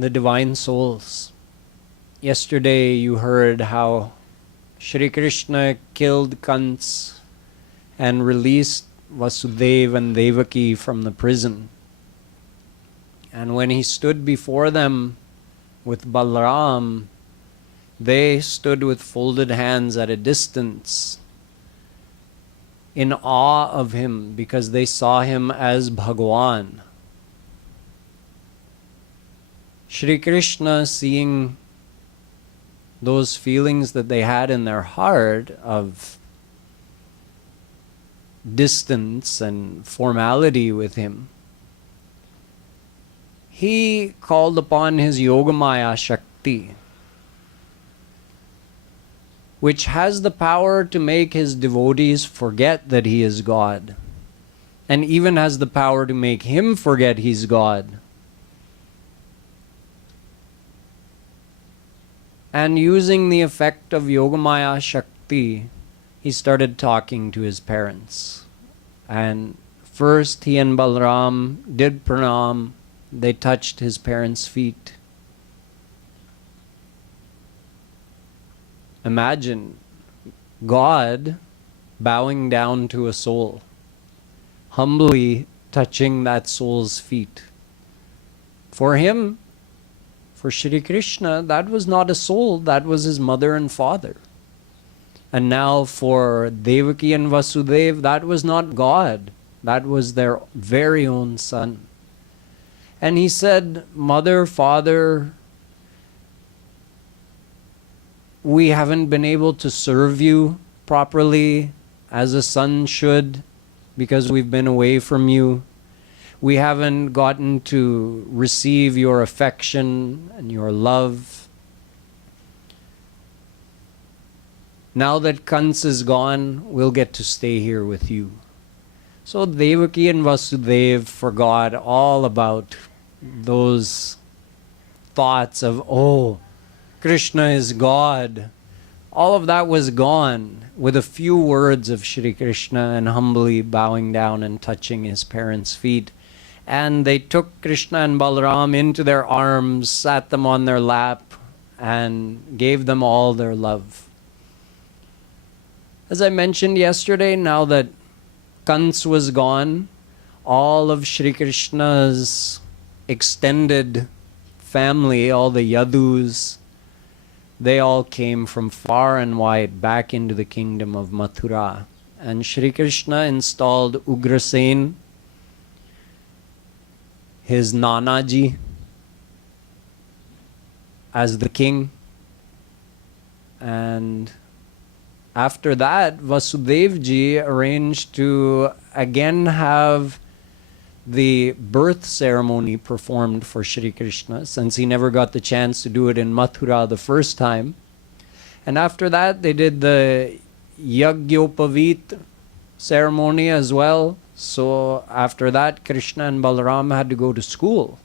the divine souls. Yesterday you heard how Shree Krishna killed Kans and released Vasudeva and Devaki from the prison. And when he stood before them with Balaram, they stood with folded hands at a distance in awe of him because they saw him as Bhagwan. Shree Krishna, seeing those feelings that they had in their heart of distance and formality with him, he called upon his Yogamaya Shakti, which has the power to make his devotees forget that he is God, and even has the power to make him forget he's God. And using the effect of Yogamaya Shakti, he started talking to his parents. And first he and Balaram did pranam. They touched his parents' feet. Imagine God bowing down to a soul, humbly touching that soul's feet. For him, for Shree Krishna, that was not a soul, that was his mother and father. And now for Devaki and Vasudeva, that was not God, that was their very own son. And he said, Mother, Father, we haven't been able to serve you properly as a son should because we've been away from you. We haven't gotten to receive your affection and your love. Now that Kans is gone, we'll get to stay here with you. So Devaki and Vasudeva forgot all about those thoughts of, oh, Krishna is God. All of that was gone with a few words of Shree Krishna and humbly bowing down and touching his parents' feet. And they took Krishna and Balaram into their arms, sat them on their lap, and gave them all their love. As I mentioned yesterday, now that Kans was gone, all of Shree Krishna's extended family, all the Yadus, they all came from far and wide back into the kingdom of Mathura. And Shree Krishna installed Ugrasen, his Nanaji, as the king. And after that, Vasudevji arranged to again have the birth ceremony performed for Shree Krishna, since he never got the chance to do it in Mathura the first time. And after that, they did the Yagyopavit ceremony as well. So after that, Krishna and Balaram had to go to school.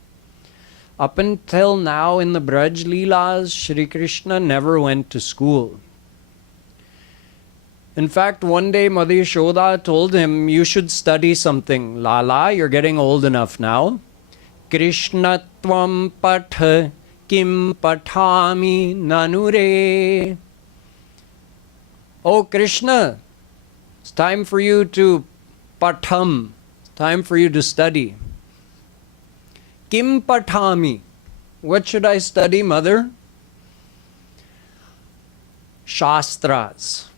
Up until now in the Braj leelas, Shree Krishna never went to school. In fact, one day Mother Yashoda told him, you should study something. Lala, you're getting old enough now. Krishna tvam patha kim pathami nanure. Oh Krishna, it's time for you to patham. It's time for you to study. Kim pathami. What should I study, Mother? Shastras.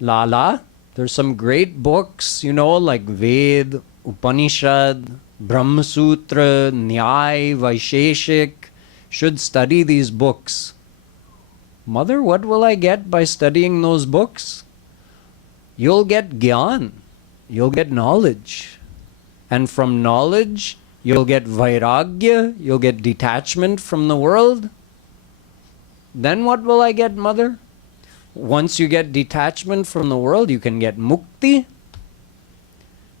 Lala, there's some great books, like Ved, Upanishad, Brahma Sutra, Nyay, Vaisheshik. Should study these books. Mother, what will I get by studying those books? You'll get gyan. You'll get knowledge. And from knowledge, you'll get vairagya. You'll get detachment from the world. Then what will I get, Mother? Once you get detachment from the world, you can get mukti.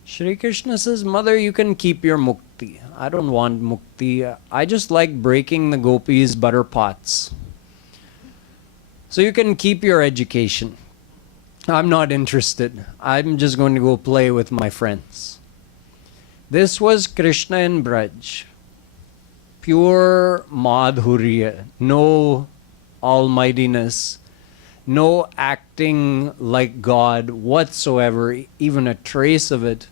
Shree Krishna says, Mother, you can keep your mukti. I don't want mukti. I just like breaking the gopis' butter pots. So you can keep your education. I'm not interested. I'm just going to go play with my friends. This was Krishna in Braj. pure madhurya, no almightiness, no acting like God whatsoever, even a trace of it.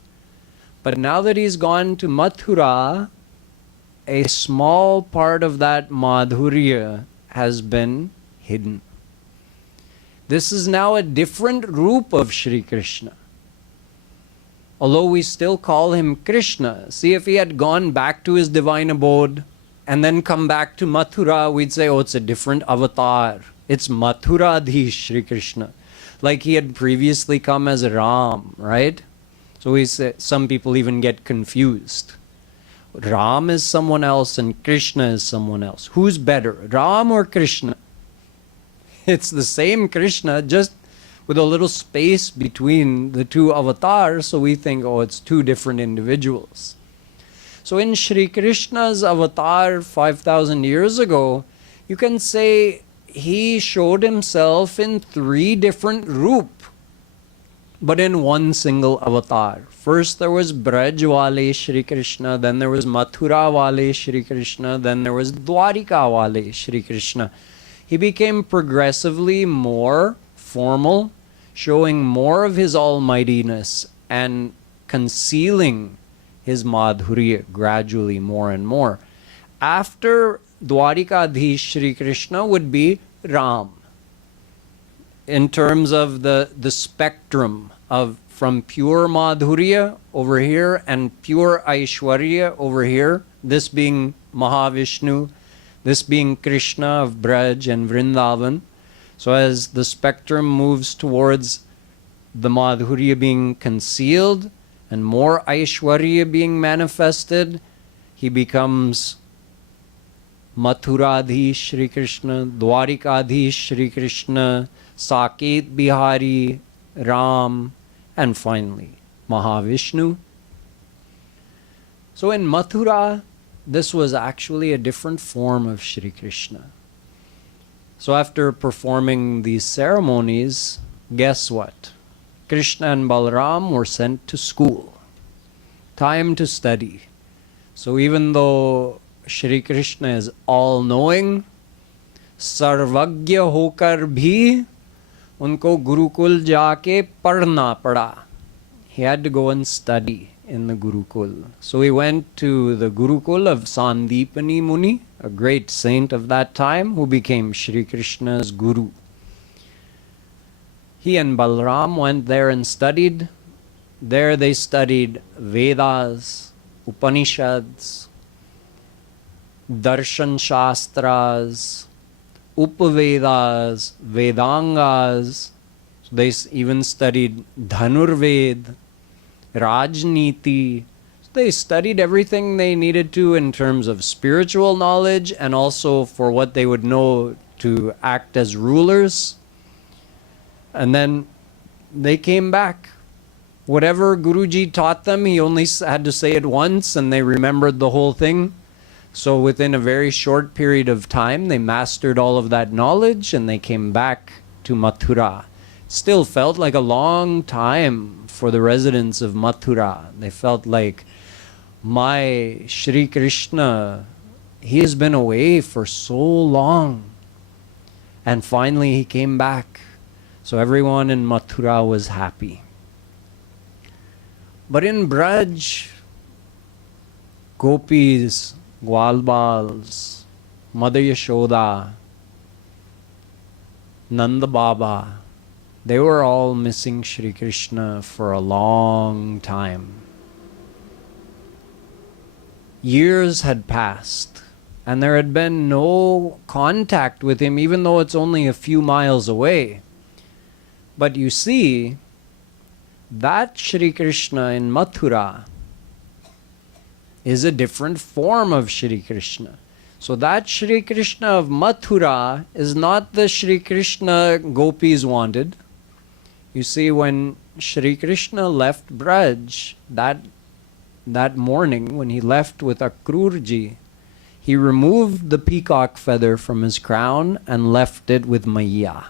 But now that he's gone to Mathura, a small part of that madhurya has been hidden. This is now a different roop of Sri Krishna. Although we still call him Krishna. See, if he had gone back to his divine abode and then come back to Mathura, we'd say, oh, it's a different avatar. It's Mathuradhish Sri Krishna. Like he had previously come as Ram, right? So we say, some people even get confused. Ram is someone else and Krishna is someone else. Who's better, Ram or Krishna? It's the same Krishna, just with a little space between the two avatars, so we think, oh, it's two different individuals. So in Sri Krishna's avatar 5,000 years ago, you can say he showed himself in three different roop, but in one single avatar. First there was Braj Wale Shri Krishna, then there was Mathura Wale Shri Krishna, then there was Dwarika Wale Shri Krishna. He became progressively more formal, showing more of his almightiness and concealing his madhurya gradually more and more. After Dwarikadhish Shri Krishna would be Ram, in terms of the spectrum of from pure madhurya over here and pure Aishwarya over here, this being Mahavishnu, this being Krishna of Braj and Vrindavan. So as the spectrum moves towards the madhurya being concealed and more Aishwarya being manifested, he becomes Mathuradhish Shri Krishna, Dwarikadhish Shri Krishna, Saket Bihari, Ram, and finally Mahavishnu. So in Mathura, this was actually a different form of Shri Krishna. So after performing these ceremonies, guess what? Krishna and Balaram were sent to school. Time to study. So even though Shri Krishna is all-knowing, sarvagya hokar bhi unko Gurukul jaake padhna pada. He had to go and study in the Gurukul. So he went to the Gurukul of Sandipani Muni, a great saint of that time, who became Shri Krishna's Guru. He and Balaram went there and studied. There they studied Vedas, Upanishads, Darshan Shastras, Upavedas, Vedangas. So they even studied Dhanurved, Rajniti. They studied everything they needed to in terms of spiritual knowledge and also for what they would know to act as rulers. And then they came back. Whatever Guruji taught them, he only had to say it once and they remembered the whole thing. So within a very short period of time, they mastered all of that knowledge and they came back to Mathura. Still felt like a long time for the residents of Mathura. They felt like, my Shri Krishna, he has been away for so long. And finally he came back. So everyone in Mathura was happy. But in Braj, Gopis, Gwalbals, Mother Yashoda, Nanda Baba, they were all missing Shri Krishna for a long time. Years had passed and there had been no contact with him, even though it's only a few miles away. But you see, that Shri Krishna in Mathura is a different form of Shri Krishna. So that Shri Krishna of Mathura is not the Shri Krishna Gopis wanted. You see, when Shri Krishna left Braj, that morning when he left with Akrurji, he removed the peacock feather from his crown and left it with Maya.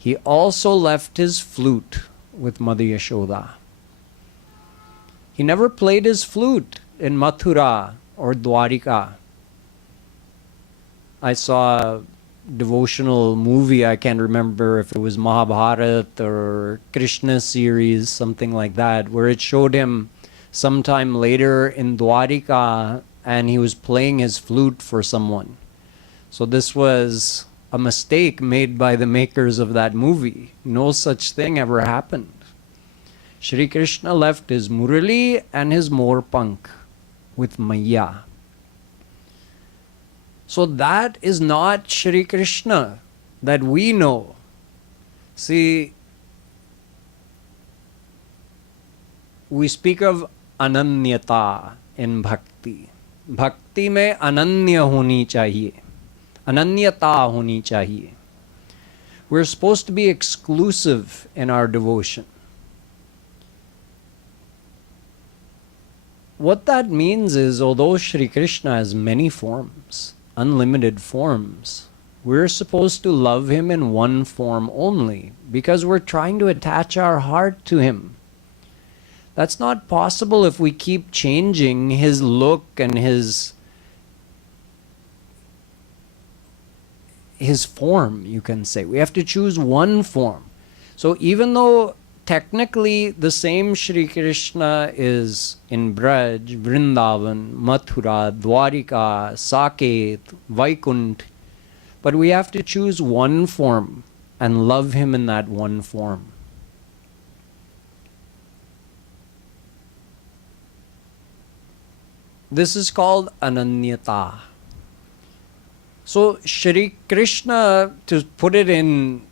He also left his flute with Mother Yashoda. He never played his flute in Mathura or Dwarika. I saw a devotional movie, I can't remember if it was Mahabharata or Krishna series, something like that, where it showed him sometime later in Dwarika and he was playing his flute for someone. So this was a mistake made by the makers of that movie. No such thing ever happened. Shri Krishna left his Murali and his Morpank with Maya. So that is not Shri Krishna that we know. See, we speak of ananyata in bhakti. Bhakti mein ananya honi chahiye. Ananyata honi chahiye. We're supposed to be exclusive in our devotion. What that means is, although Shri Krishna has many forms, unlimited forms, we're supposed to love him in one form only because we're trying to attach our heart to him. That's not possible if we keep changing his look and his form, you can say. We have to choose one form. So even though technically the same Shri Krishna is in Braj, Vrindavan, Mathura, Dwarika, Saket, Vaikunt, but we have to choose one form and love him in that one form. This is called ananyata. So Shri Krishna, to put it in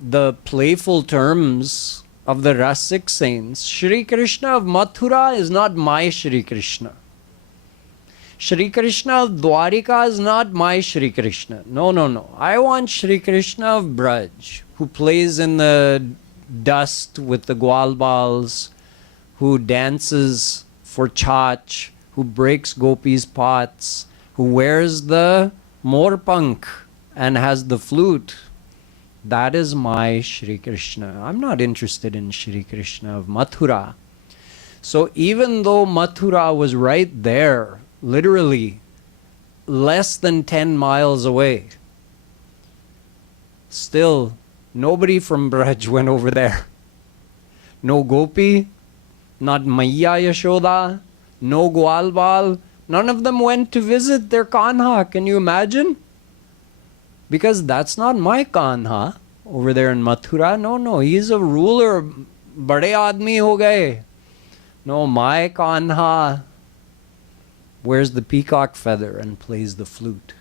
the playful terms of the Rasic saints, Shri Krishna of Mathura is not my Shri Krishna. Shri Krishna of Dwarika is not my Shri Krishna. No, no, no. I want Shri Krishna of Braj, who plays in the dust with the Gwalbals, who dances for Chach, who breaks Gopis' pots, who wears the Morpank and has the flute. That is my Shri Krishna. I'm not interested in Shri Krishna of Mathura. So even though Mathura was right there, literally less than 10 miles away, still nobody from Braj went over there. No Gopi, not Maya Yashoda, no Gwalbal. None of them went to visit their Kanha. Can you imagine? Because that's not my Kanha over there in Mathura. No, no, he's a ruler. Bade aadmi ho gaye. No, my Kanha wears the peacock feather and plays the flute.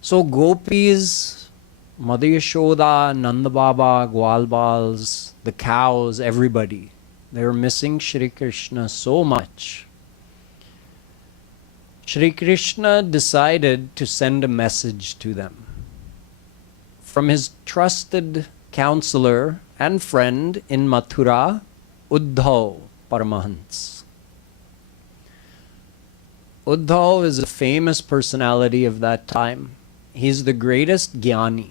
So Gopis, Mother Yashoda, Nanda Baba, Gwalbals, the cows, everybody, they were missing Shri Krishna so much. Shri Krishna decided to send a message to them from his trusted counselor and friend in Mathura, Uddhav Paramahans. Uddhav is a famous personality of that time. He's the greatest Jnani.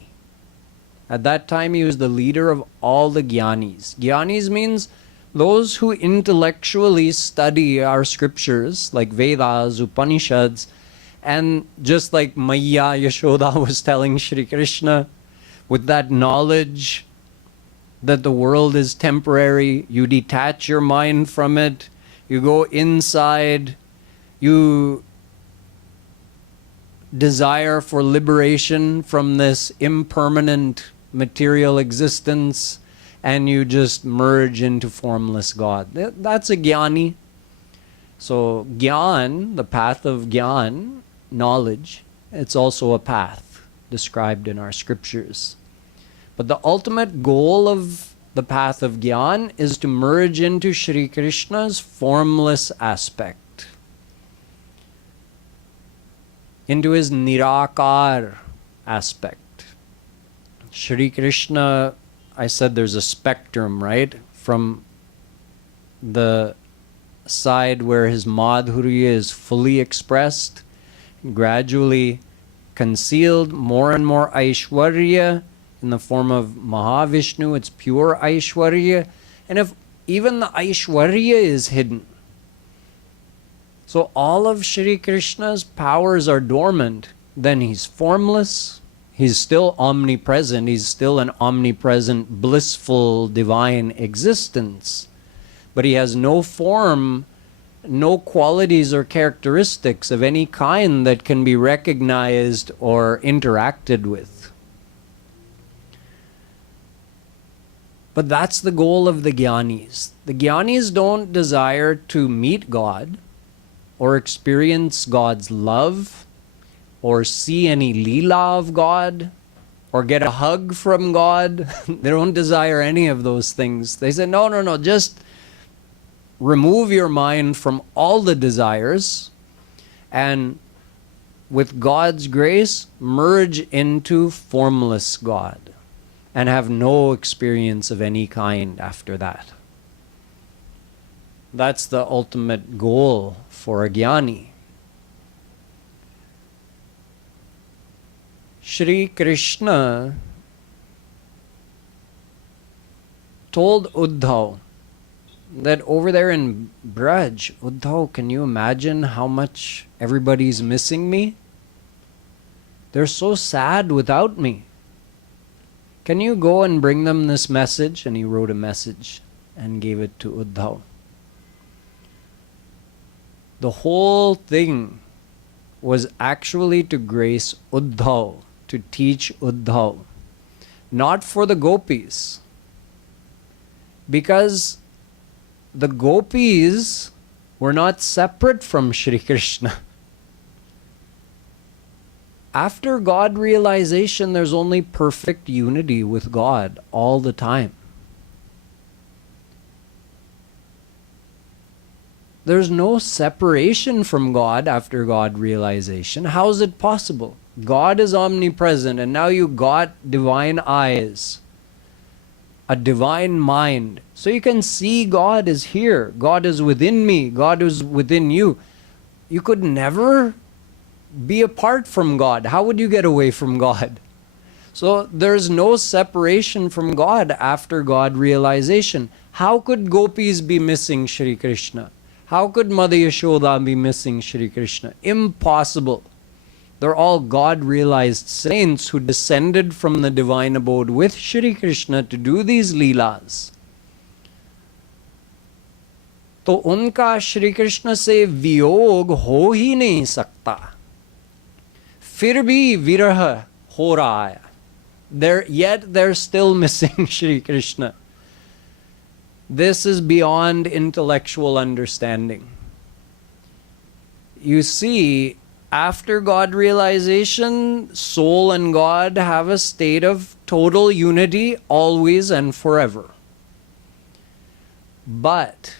At that time, he was the leader of all the Jnanis. Jnanis means those who intellectually study our scriptures, like Vedas, Upanishads, and just like Maya Yashoda was telling Shri Krishna, with that knowledge that the world is temporary, you detach your mind from it, you go inside, you desire for liberation from this impermanent material existence, and you just merge into formless God. That's a Jnani. So Jnana, the path of Jnana, knowledge, it's also a path described in our scriptures. But the ultimate goal of the path of Jnana is to merge into Shri Krishna's formless aspect, into his Nirakar aspect. Shri Krishna, I said there's a spectrum, right? From the side where his Madhurya is fully expressed, gradually concealed, more and more Aishwarya in the form of Mahavishnu, it's pure Aishwarya. And if even the Aishwarya is hidden, So all of Shri Krishna's powers are dormant. Then he's formless. He's still omnipresent. He's still an omnipresent, blissful, divine existence. But he has no form, no qualities or characteristics of any kind that can be recognized or interacted with. But that's the goal of the Jnanis. The Jnanis don't desire to meet God or experience God's love or see any leela of God or get a hug from God. They don't desire any of those things. They say, no, just remove your mind from all the desires and with God's grace merge into formless God and have no experience of any kind after that. That's the ultimate goal for a Jnani. Shri Krishna told Uddhav that over there in Braj, Uddhav, can you imagine how much everybody's missing me? They're so sad without me. Can you go and bring them this message? And he wrote a message and gave it to Uddhav. The whole thing was actually to grace Uddhav, to teach Uddhav, not for the Gopis. Because the Gopis were not separate from Shri Krishna. After God realization, there's only perfect unity with God all the time. There's no separation from God after God realization. How is it possible? God is omnipresent, and now you got divine eyes, a divine mind. So you can see God is here. God is within me. God is within you. You could never be apart from God. How would you get away from God? So there's no separation from God after God realization. How could Gopis be missing Shri Krishna? How could Mother Yashoda be missing Shri Krishna? Impossible. They're all God-realized saints who descended from the divine abode with Shri Krishna to do these leelas. तो उनका श्री कृष्ण से वियोग हो ही नहीं सकता, फिर भी विरह हो रहा है. Yet they're still missing Shri Krishna. This is beyond intellectual understanding. You see, after God realization, soul and God have a state of total unity always and forever. But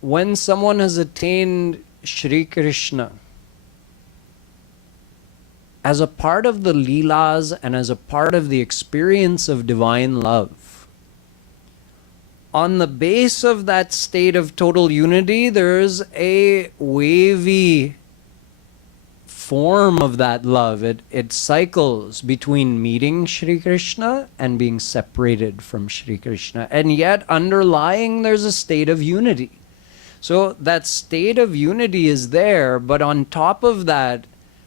when someone has attained Shri Krishna, as a part of the leelas and as a part of the experience of divine love, on the base of that state of total unity, there's a wavy form of that love. It cycles between meeting Shri Krishna and being separated from Shri Krishna. And yet underlying there's a state of unity. So that state of unity is there, but on top of that,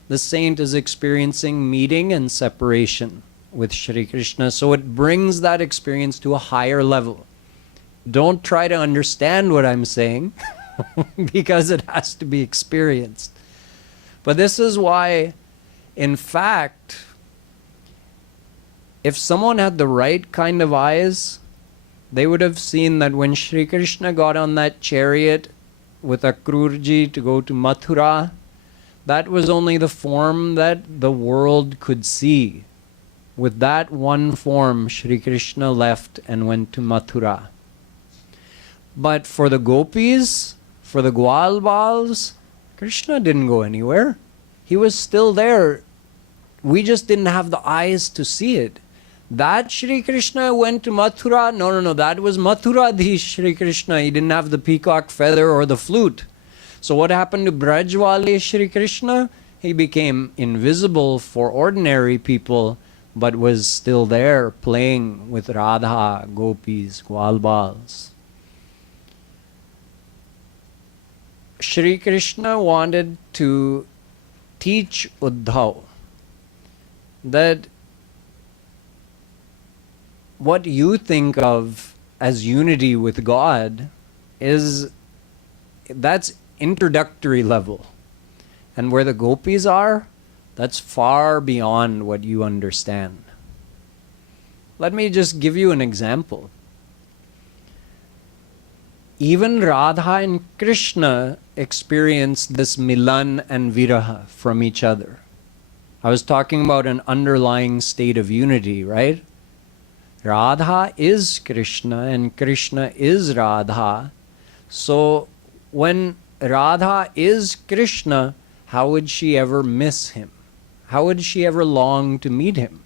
the saint is experiencing meeting and separation with Shri Krishna. So it brings that experience to a higher level. Don't try to understand what I'm saying because it has to be experienced. But this is why, in fact, if someone had the right kind of eyes, they would have seen that when Shri Krishna got on that chariot with Akrurji to go to Mathura, that was only the form that the world could see. With that one form, Shri Krishna left and went to Mathura. But for the Gopis, for the Gwalbals, Krishna didn't go anywhere. He was still there. We just didn't have the eyes to see it. That Shri Krishna went to Mathura. No, that was Mathuradhish Shri Krishna. He didn't have the peacock feather or the flute. So what happened to Brajwali Shri Krishna? He became invisible for ordinary people, but was still there playing with Radha, Gopis, Gwalbals. Shree Krishna wanted to teach Uddhav that what you think of as unity with God that's introductory level. And where the Gopis are, that's far beyond what you understand. Let me just give you an example. Even Radha and Krishna experienced this milan and viraha from each other. I was talking about an underlying state of unity, right? Radha is Krishna and Krishna is Radha. So when Radha is Krishna, how would she ever miss him? How would she ever long to meet him?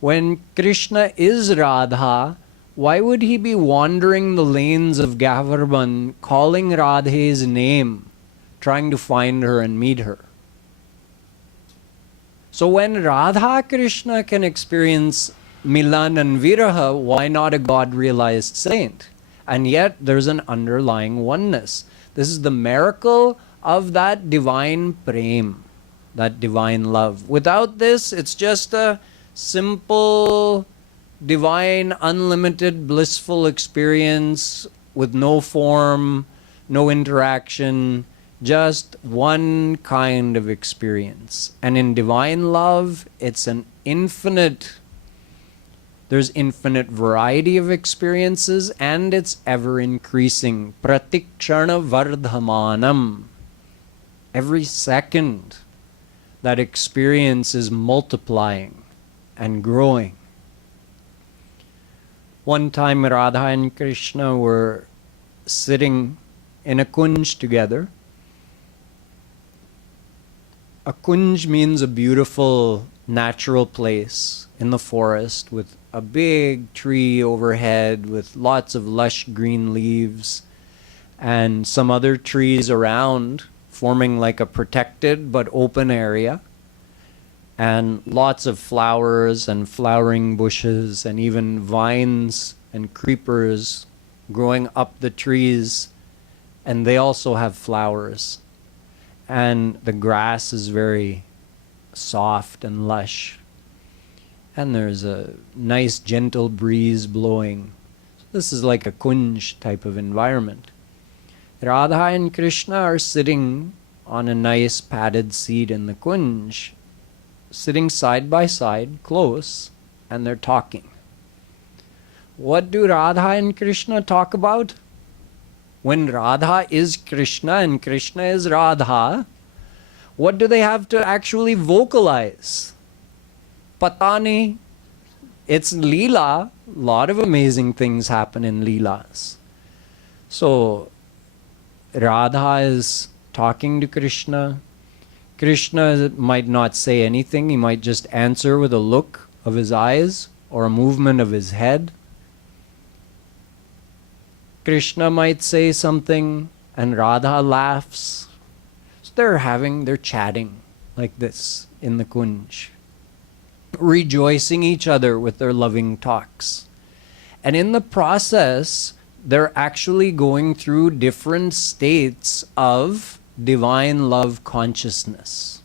When Krishna is Radha, why would he be wandering the lanes of Gavarban, calling Radhe's name, trying to find her and meet her? So when Radha Krishna can experience Milan and Viraha, why not a God-realized saint? And yet there's an underlying oneness. This is the miracle of that divine prem, that divine love. Without this, it's just a simple, divine, unlimited, blissful experience with no form, no interaction, just one kind of experience. And in divine love, it's an infinite, there's infinite variety of experiences, and it's ever increasing. Pratikshana vardhamanam. Every second, that experience is multiplying and growing. One time Radha and Krishna were sitting in a kunj together. A kunj means a beautiful natural place in the forest with a big tree overhead with lots of lush green leaves and some other trees around, forming like a protected but open area, and lots of flowers and flowering bushes and even vines and creepers growing up the trees, and they also have flowers. And the grass is very soft and lush. And there's a nice gentle breeze blowing. So this is like a kunj type of environment. Radha and Krishna are sitting on a nice padded seat in the kunj, sitting side by side, close, and they're talking. What do Radha and Krishna talk about? When Radha is Krishna and Krishna is Radha, what do they have to actually vocalize? Patani. It's leela. A lot of amazing things happen in leelas. So Radha is talking to Krishna. Krishna might not say anything. He might just answer with a look of his eyes or a movement of his head. Krishna might say something and Radha laughs. So they're chatting like this in the kunj, rejoicing each other with their loving talks. And in the process, they're actually going through different states of divine love consciousness.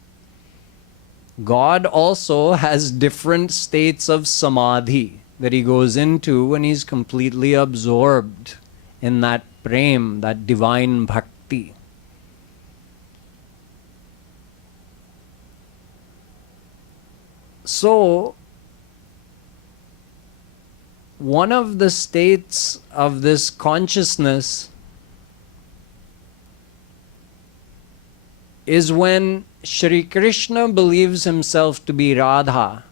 God also has different states of samadhi that he goes into when he's completely absorbed in that prem, that divine bhakti. So, one of the states of this consciousness is when Shri Krishna believes himself to be Radha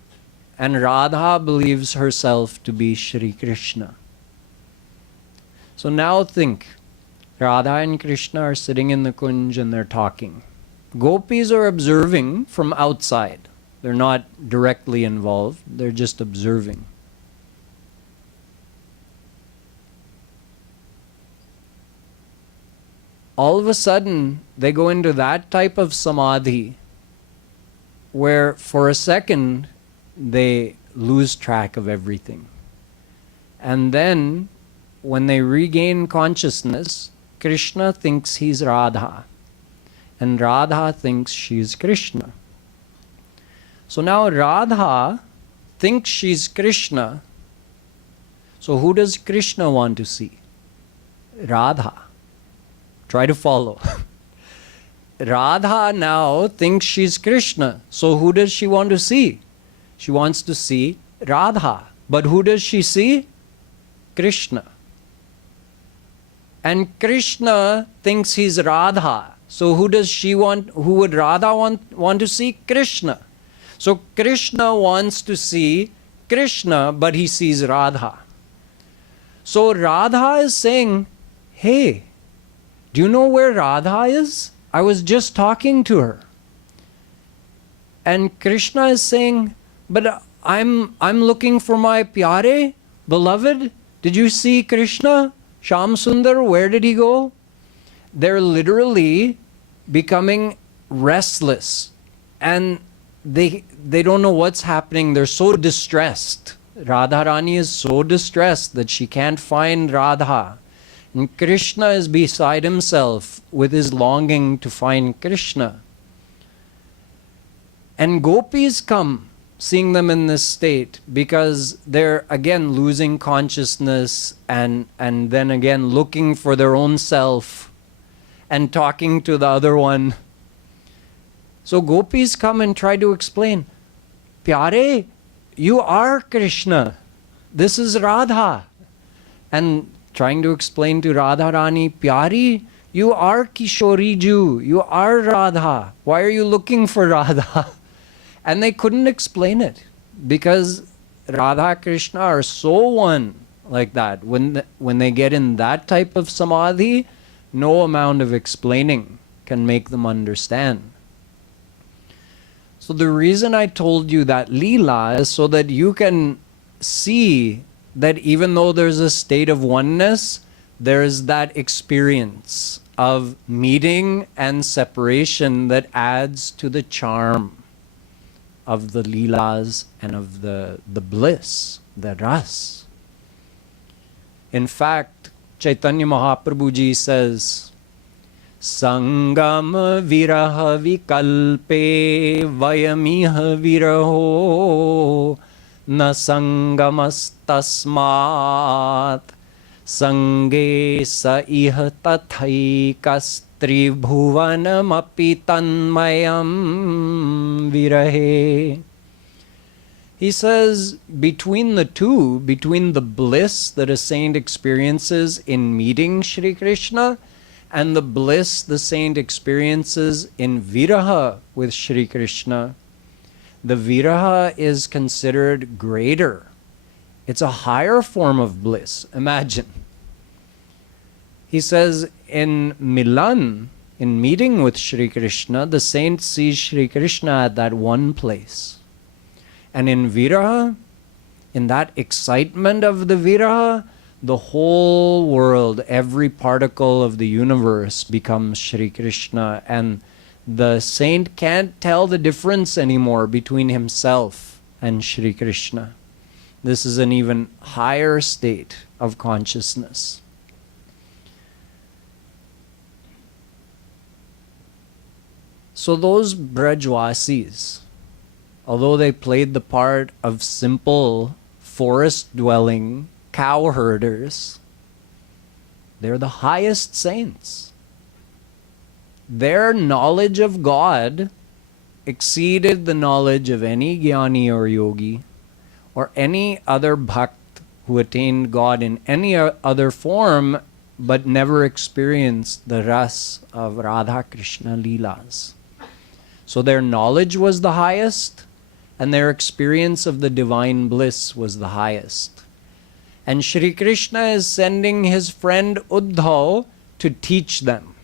and Radha believes herself to be Shri Krishna. So now think, Radha and Krishna are sitting in the kunj and they're talking. Gopis are observing from outside. They're not directly involved, they're just observing. All of a sudden, they go into that type of samadhi where for a second they lose track of everything. And then when they regain consciousness, Krishna thinks he's Radha, and Radha thinks she's Krishna. So now Radha thinks she's Krishna. So who does Krishna want to see? Radha. Try to follow. Radha now thinks she's Krishna. So who does she want to see? She wants to see Radha. But who does she see? Krishna. And Krishna thinks he's Radha. So who does she want? Who would Radha want to see? Krishna. So Krishna wants to see Krishna, but he sees Radha. So Radha is saying, hey, do you know where Radha is? I was just talking to her. And Krishna is saying, but I'm looking for my pyare, beloved. Did you see Krishna? Sham Sundar, where did he go? They're literally becoming restless. And they don't know what's happening. They're so distressed. Radharani is so distressed that she can't find Radha. And Krishna is beside himself with his longing to find Krishna. And gopis come, seeing them in this state, because they're again losing consciousness and then again looking for their own self and talking to the other one. So gopis come and try to explain, Pyare, you are Krishna. This is Radha. And trying to explain to Radharani, Pyari, you are Kishoriju. You are Radha. Why are you looking for Radha? And they couldn't explain it because Radha Krishna are so one like that. When they get in that type of samadhi, no amount of explaining can make them understand. So the reason I told you that leela is so that you can see that even though there's a state of oneness, there's that experience of meeting and separation that adds to the charm of the leelas and of the bliss, the ras. In fact, Chaitanya Mahaprabhu Ji says, Sangam viraha vikalpe vayamiha viraho na sangamastasmat sange sa iha tathaikas tribhuvanamapi tanmayam virahe. He says, between the two, between the bliss that a saint experiences in meeting Sri Krishna and the bliss the saint experiences in viraha with Sri Krishna, the viraha is considered greater. It's a higher form of bliss. Imagine. He says, in Milan, in meeting with Sri Krishna, the saint sees Sri Krishna at that one place. And in viraha, in that excitement of the viraha, the whole world, every particle of the universe becomes Sri Krishna, and the saint can't tell the difference anymore between himself and Sri Krishna. This is an even higher state of consciousness. So those Brajvasis, although they played the part of simple forest-dwelling cow herders, they're the highest saints. Their knowledge of God exceeded the knowledge of any jnani or yogi or any other bhakt who attained God in any other form but never experienced the ras of Radha Krishna leelas. So their knowledge was the highest, and their experience of the divine bliss was the highest. And Sri Krishna is sending his friend Uddhav to teach them.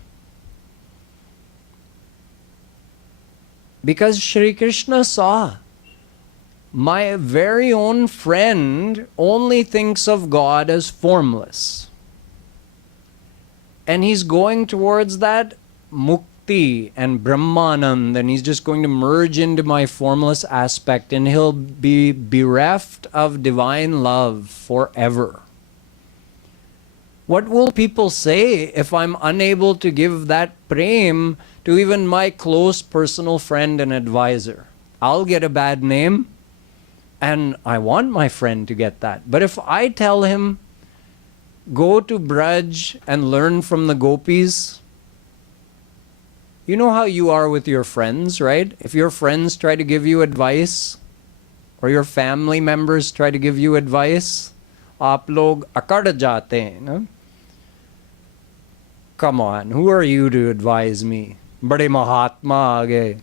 Because Sri Krishna saw, my very own friend only thinks of God as formless. And he's going towards that mukti and Brahmanand, and he's just going to merge into my formless aspect, and he'll be bereft of divine love forever. What will people say if I'm unable to give that prem to even my close personal friend and advisor? I'll get a bad name, and I want my friend to get that. But if I tell him, go to Braj and learn from the Gopis, you know how you are with your friends, right? If your friends try to give you advice, or your family members try to give you advice, aap log akad jaate hain, na? Come on, who are you to advise me? Bade Mahatma aa gaye.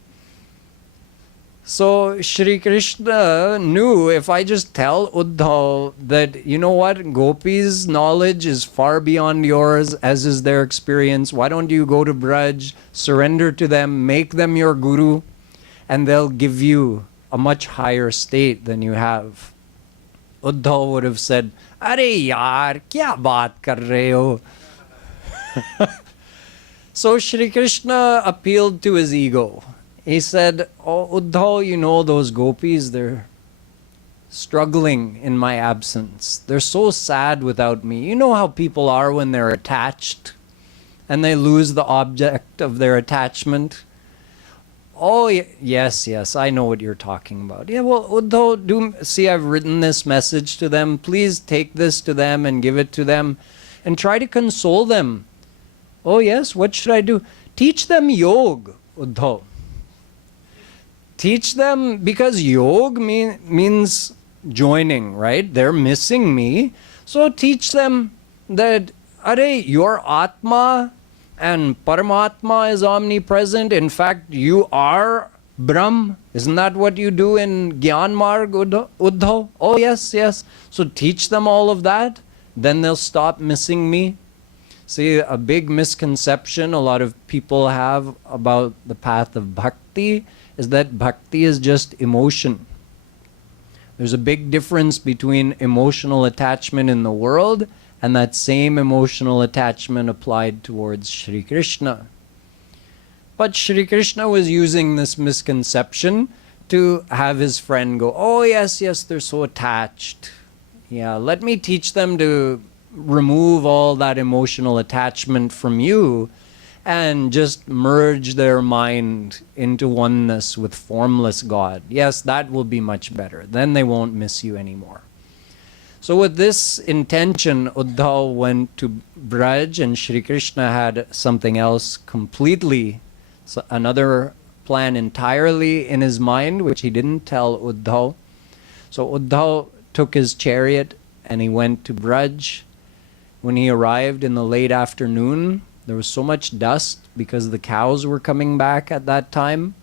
So Shree Krishna knew, if I just tell Uddhav that, you know what, Gopis' knowledge is far beyond yours, as is their experience, why don't you go to Braj, surrender to them, make them your guru, and they'll give you a much higher state than you have. Uddhav would have said, "Are yaar, kya baat kar rahe ho?" So Shree Krishna appealed to his ego. He said, "Oh, Uddhav, you know those Gopis, they're struggling in my absence. They're so sad without me. You know how people are when they're attached and they lose the object of their attachment." "Oh, yes, I know what you're talking about." "Yeah, well, Uddhav, see, I've written this message to them. Please take this to them and give it to them and try to console them." "Oh, yes, what should I do?" "Teach them yoga, Uddhav. Teach them, because yoga means joining, right? They're missing me. So teach them that, your Atma and Paramatma is omnipresent. In fact, you are Brahm. Isn't that what you do in Gyan Marg, Uddhav?" "Oh, yes. So teach them all of that. Then they'll stop missing me." See, a big misconception a lot of people have about the path of bhakti is that bhakti is just emotion. There's a big difference between emotional attachment in the world and that same emotional attachment applied towards Sri Krishna. But Sri Krishna was using this misconception to have his friend go, "Oh, yes, they're so attached. Yeah, let me teach them to remove all that emotional attachment from you and just merge their mind into oneness with formless God. Yes, that will be much better. Then they won't miss you anymore." So with this intention, Uddhav went to Braj, and Sri Krishna had something else completely, another plan entirely in his mind, which he didn't tell Uddhav. So Uddhav took his chariot and he went to Braj. When he arrived in the late afternoon, there was so much dust because the cows were coming back at that time.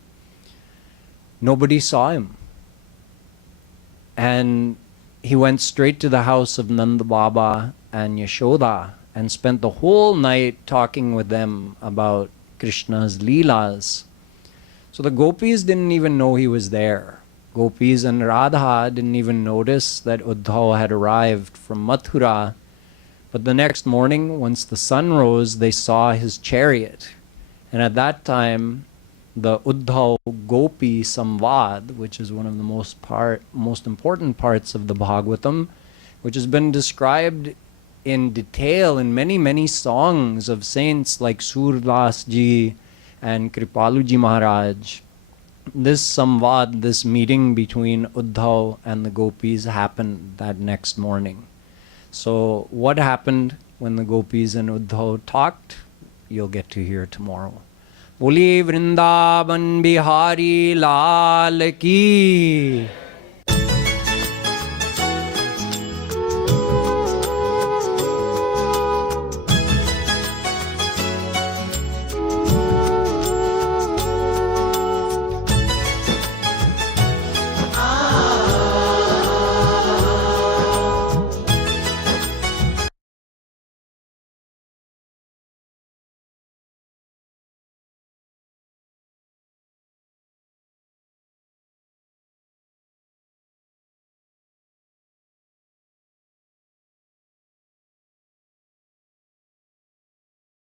Nobody saw him. And he went straight to the house of Nanda Baba and Yashoda and spent the whole night talking with them about Krishna's leelas. So the Gopis didn't even know he was there. Gopis and Radha didn't even notice that Uddhav had arrived from Mathura. But the next morning, once the sun rose, they saw his chariot. And at that time, the Uddhav Gopi Samvad, which is one of the most important parts of the Bhagwatam, which has been described in detail in many songs of saints like Surdas Ji and Kripaluji Maharaj. This Samvad, this meeting between Uddhav and the Gopis, happened that next morning. So what happened when the Gopis and Uddhav talked, you'll get to hear tomorrow. Boli Vrindavan Bihari Lal Ki.